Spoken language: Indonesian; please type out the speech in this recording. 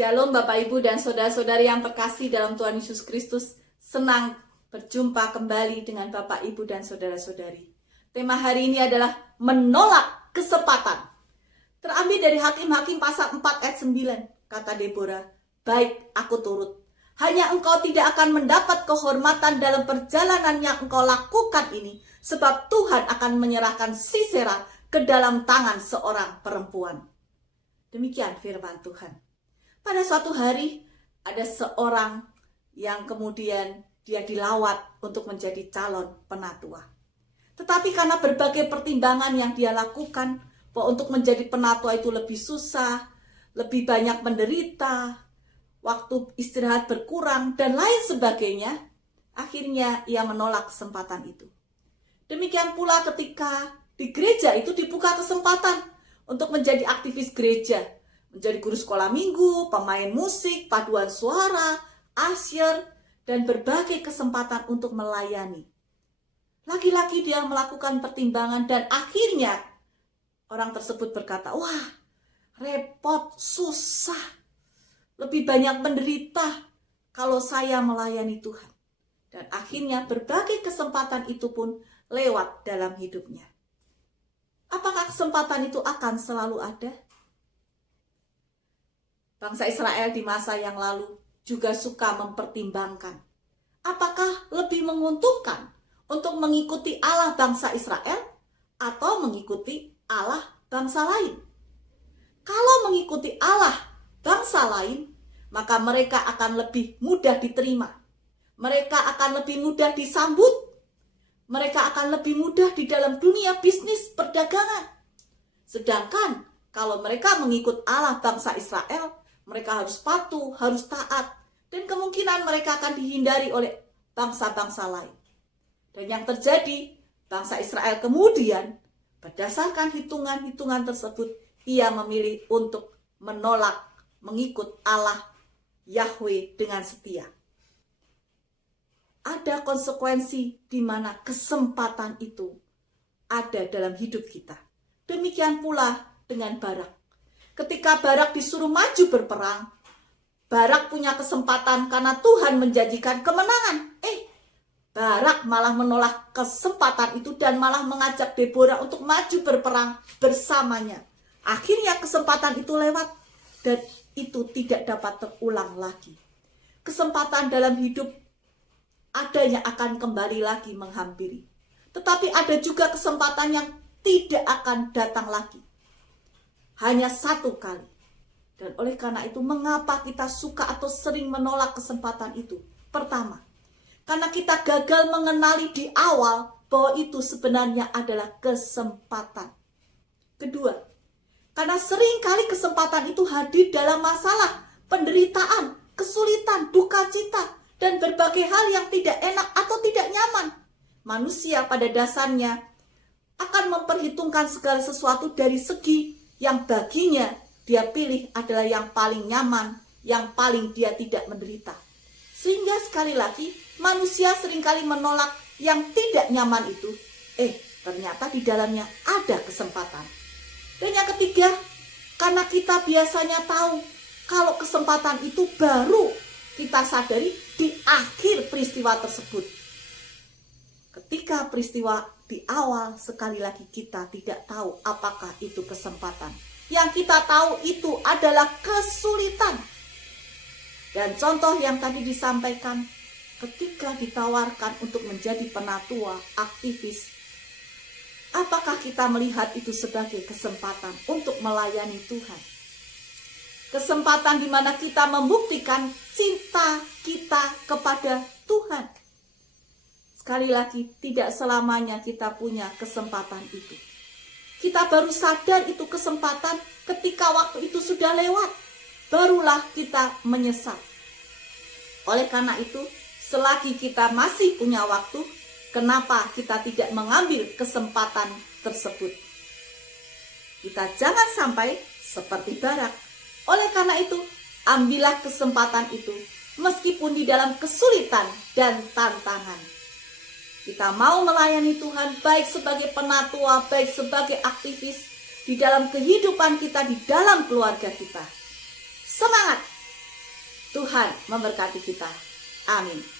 Shalom Bapak Ibu dan Saudara-saudari yang terkasih dalam Tuhan Yesus Kristus. Senang berjumpa kembali dengan Bapak Ibu dan Saudara-saudari. Tema hari ini adalah menolak kesempatan. Terambil dari Hakim-Hakim pasal 4 ayat 9. Kata Deborah, baik aku turut. Hanya engkau tidak akan mendapat kehormatan dalam perjalanan yang engkau lakukan ini. Sebab Tuhan akan menyerahkan Sisera ke dalam tangan seorang perempuan. Demikian firman Tuhan. Pada suatu hari ada seorang yang kemudian dia dilawat untuk menjadi calon penatua. Tetapi karena berbagai pertimbangan yang dia lakukan, bahwa untuk menjadi penatua itu lebih susah, lebih banyak menderita, waktu istirahat berkurang, dan lain sebagainya, akhirnya ia menolak kesempatan itu. Demikian pula ketika di gereja itu dibuka kesempatan untuk menjadi aktivis gereja, menjadi guru sekolah minggu, pemain musik, paduan suara, usher, dan berbagai kesempatan untuk melayani. Lagi-lagi dia melakukan pertimbangan dan akhirnya orang tersebut berkata, wah repot, susah, lebih banyak menderita kalau saya melayani Tuhan. Dan akhirnya berbagai kesempatan itu pun lewat dalam hidupnya. Apakah kesempatan itu akan selalu ada? Bangsa Israel di masa yang lalu juga suka mempertimbangkan. Apakah lebih menguntungkan untuk mengikuti Allah bangsa Israel atau mengikuti Allah bangsa lain? Kalau mengikuti Allah bangsa lain, maka mereka akan lebih mudah diterima. Mereka akan lebih mudah disambut. Mereka akan lebih mudah di dalam dunia bisnis perdagangan. Sedangkan kalau mereka mengikut Allah bangsa Israel, mereka harus patuh, harus taat, dan kemungkinan mereka akan dihindari oleh bangsa-bangsa lain. Dan yang terjadi, bangsa Israel kemudian berdasarkan hitungan-hitungan tersebut, ia memilih untuk menolak mengikut Allah Yahweh dengan setia. Ada konsekuensi di mana kesempatan itu ada dalam hidup kita. Demikian pula dengan Barak. Ketika Barak disuruh maju berperang, Barak punya kesempatan karena Tuhan menjanjikan kemenangan. Barak malah menolak kesempatan itu dan malah mengajak Deborah untuk maju berperang bersamanya. Akhirnya kesempatan itu lewat dan itu tidak dapat terulang lagi. Kesempatan dalam hidup adanya akan kembali lagi menghampiri. Tetapi ada juga kesempatan yang tidak akan datang lagi. Hanya satu kali. Dan oleh karena itu, mengapa kita suka atau sering menolak kesempatan itu? Pertama, karena kita gagal mengenali di awal bahwa itu sebenarnya adalah kesempatan. Kedua, karena sering kali kesempatan itu hadir dalam masalah, penderitaan, kesulitan, duka cita, dan berbagai hal yang tidak enak atau tidak nyaman. Manusia pada dasarnya akan memperhitungkan segala sesuatu dari segi yang baginya dia pilih adalah yang paling nyaman, yang paling dia tidak menderita. Sehingga sekali lagi manusia seringkali menolak yang tidak nyaman itu. Ternyata di dalamnya ada kesempatan. Dan yang ketiga, karena kita biasanya tahu kalau kesempatan itu baru kita sadari di akhir peristiwa tersebut. Ketika peristiwa di awal, sekali lagi kita tidak tahu apakah itu kesempatan. Yang kita tahu itu adalah kesulitan. Dan contoh yang tadi disampaikan, ketika ditawarkan untuk menjadi penatua, aktivis, apakah kita melihat itu sebagai kesempatan untuk melayani Tuhan? Kesempatan di mana kita membuktikan cinta kita kepada Tuhan. Sekali lagi, tidak selamanya kita punya kesempatan itu. Kita baru sadar itu kesempatan ketika waktu itu sudah lewat. Barulah kita menyesal. Oleh karena itu, selagi kita masih punya waktu, kenapa kita tidak mengambil kesempatan tersebut? Kita jangan sampai seperti Barak. Oleh karena itu, ambillah kesempatan itu meskipun di dalam kesulitan dan tantangan. Kita mau melayani Tuhan baik sebagai penatua, baik sebagai aktivis di dalam kehidupan kita, di dalam keluarga kita. Semangat! Tuhan memberkati kita. Amin.